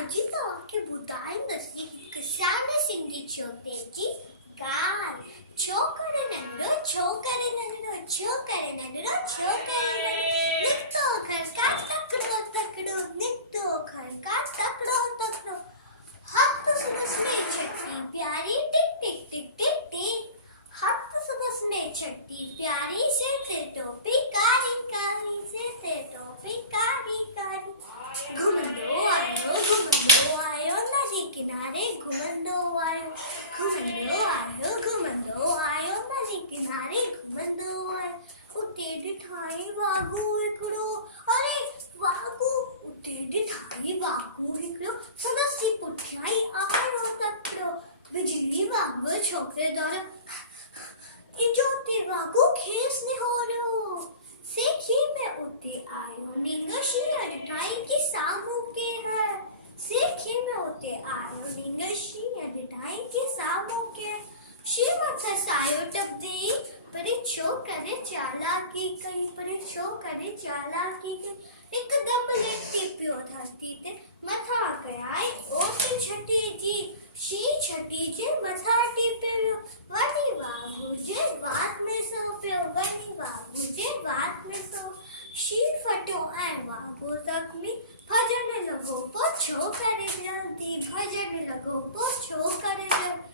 अॼु तव्हांखे ॿुधाईंदसि किसान सिंह जी छोटे जी ॻाल्हि। छो करे नंढड़ो, छो करे नंढड़ो, छो करे नंढड़ो, छो करे नंढड़ो, निकितो घर का तकिड़ो तकिड़ो, निकितो घर का तकिड़ो तकिड़ो। हथ सुबस में छठी प्यारी टिक टिक टिक टिक टिक, हथ सुबस में छठी प्यारी, सिर से टोपी कारी कारी, सिर से टोपी कारी कारी। घुमंदो आयो नदी किनारे, घुमंदो आयो नदी किनारे, घुमंदो आयो। उते ॾिठाई वाघू हिकिड़ो, अरे वाघू उते ॾिठाई वाघू हिकिड़ो, संदसि पुठियां आयो तकिड़ो। बिजली वांगुरु छोकिरे दौड़ियो, इंजो उते वाघू खेसि निहोरियो। सेखी में उते आयो नींग शींहं ॾिठाई कि साम्हूं केरु है। सेखी में उते आयो नींग शींहं ॾिठाई कि साम्हूं केरु। शींहं मथां सायो टपदी, पर छो करे चालाकी कई, पर छो करे चालाकी कई। हिकदमि लेटी पियो धरती ते, मथां कयाई ओस छटी जी। शींहं छटी जे मथां टिपे वियो, वञी वाघू जे वात में सो पियो, वञी वाघू जे वात में सो। शींहं फटियो ऐं वाघू ज़ख्मी, भॼण लॻो पोइ छो करे जल्दी, भॼण लॻो पोइ छो करे जल्दी।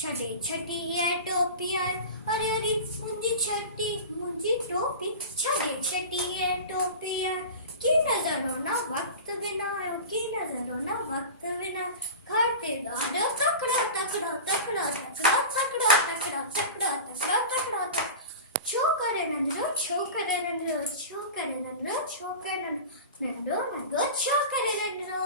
छॾे छटी है टोपी आयो, अरे अरे मुंहिंजी छटी मुंहिंजी टोपी, छॾे छटी है टोपी आयो। की नज़रो न वक़्त बिना आयो, की नज़रो न वक़्त बिना। घर ते दौड़ियो तकिड़ो तकिड़ो तकिड़ो तकिड़ो तकिड़ो तकिड़ो तकिड़ो तकिड़ो तकिड़ो तकिड़ो। छो करे नंढड़ो, छो करे नंढड़ो, छो करे नंढड़ो, छो करे नंढड़ो, नंढड़ो नंढड़ो छो करे नंढड़ो।